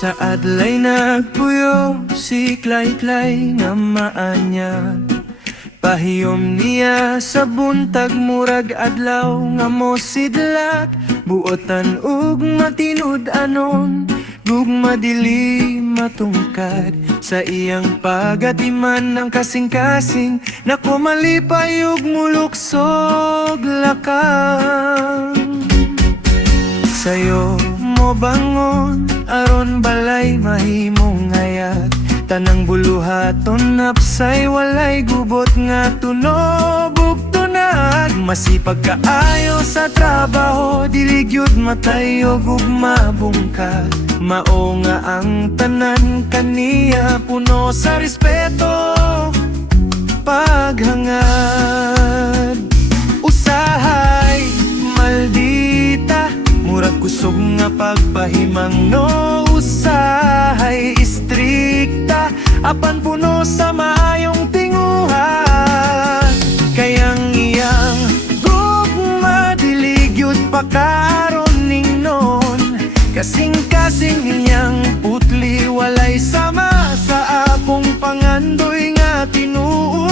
Sa adlay nagpuyo si Clay-Clay nga maanyag. Pahiyom niya sa buntag murag adlaw nga mosidlak. Buotan ug matinud-anon, gugma dili matungkad. Sa iyang pagatiman ng kasing-kasing, naku malipay ug muluksog lakang. Sayo mo bangon, aron balay mahimong ngayag. Tanang buluhaton napsay walay gubot nga tunog ug tunag. Masipag kaayo sa trabaho, dili gyud matayog ug mabungkag. Mao nga ang tanan kaniya, puno sa respeto, paghangad. Usahay maldita, murag kusog nga pagpahimang no. Usahay istrikta, apan puno sa maayong tinguhan. Kayang iyang gugma dili gyud pakaron ning non. Kasing-kasing iyang putli, walay sama sa akong pangandoy nga tinuod.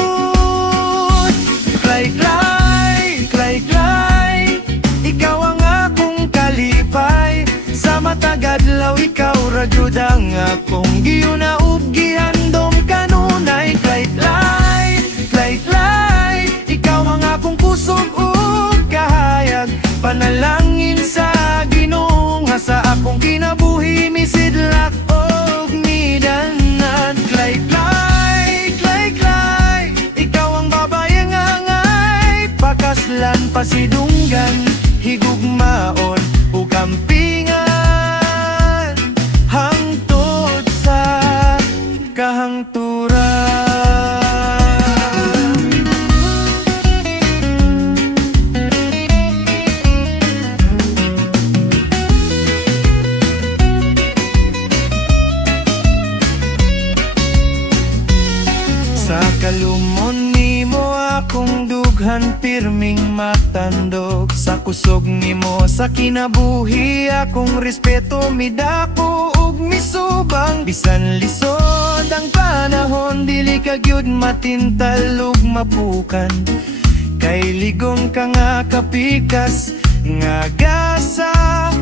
Clay-Clay, Clay-Clay, ikaw ang akong kalipay. Sa matagadlaw ikaw ra gyud ang akong giyuna ug gihandom kanunay. Clay-Clay, Clay-Clay, ikaw ang akong kusog ug kahayag. Panalangin sa Ginoo nga sa akong kinabuhi misidlak og midanad. Clay-Clay, Clay-Clay, ikaw ang babae nga ngay. Pakaslan pasidunggan, higugmaon ug kampingan, hangtod sa kahangturan. Sa kalumon nimo akong dughan pirming matandog. Sa kusog nimo sa kinabuhi akong respeto midako ug misubang. Bisan lisod ang panahon, dili ka gyud matintal ug mapukan. Kay ligong ka nga kapikas nga gasa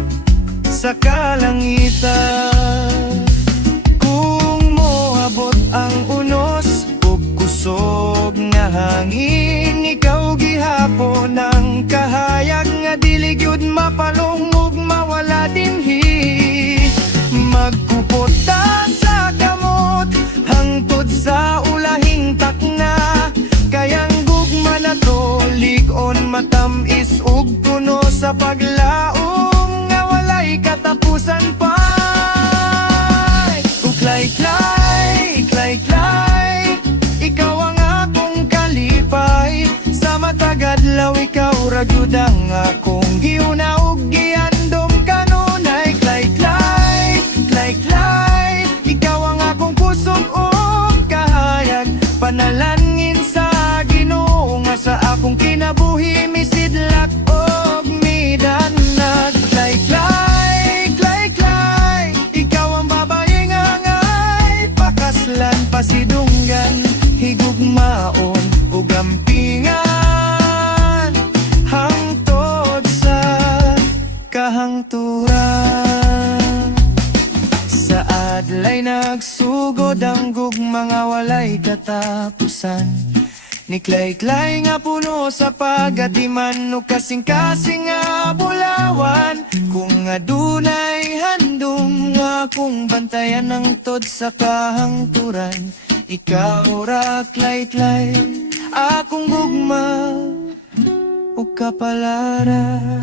sa kalangitan. Kung moabot ang unos ug kusog nga hangin, ikaw gihapon ang kahayag nga dili gyud mapalong ug mawala dinhi. Magkupot ta sa kamot hangtod sa ulahing takna. Kayang gugma na to, lig-on matamis ug puno sa paglaom nga walay katapusan pa. Clay-Clay, Clay-Clay, ikaw ang akong kalipay. Sa matagadlaw ikaw ra gyud ang akong giyuna ug giandom kanunay. Clay-Clay, Clay-Clay, ikaw ang akong pusog ug kahayag. Panalangin sa Ginoo nga sa akong kinabuhi misidlak og midanag. Clay-Clay, Clay-Clay, ikaw ang babae nga ngay. Pakaslan pasidunggan, higugmaon ug gampingan, hangtod sa kahangturan. Sa adlay nagsugod ang gugma nga walay katapusan. Ni Clay-Clay nga puno sa pagatiman ug kasing-kasing nga bulawan. Kung adunay handom nga akong bantayan ang tod sa kahangturan. Ikaw ra Clay-Clay, akong gugma ug kapalaran.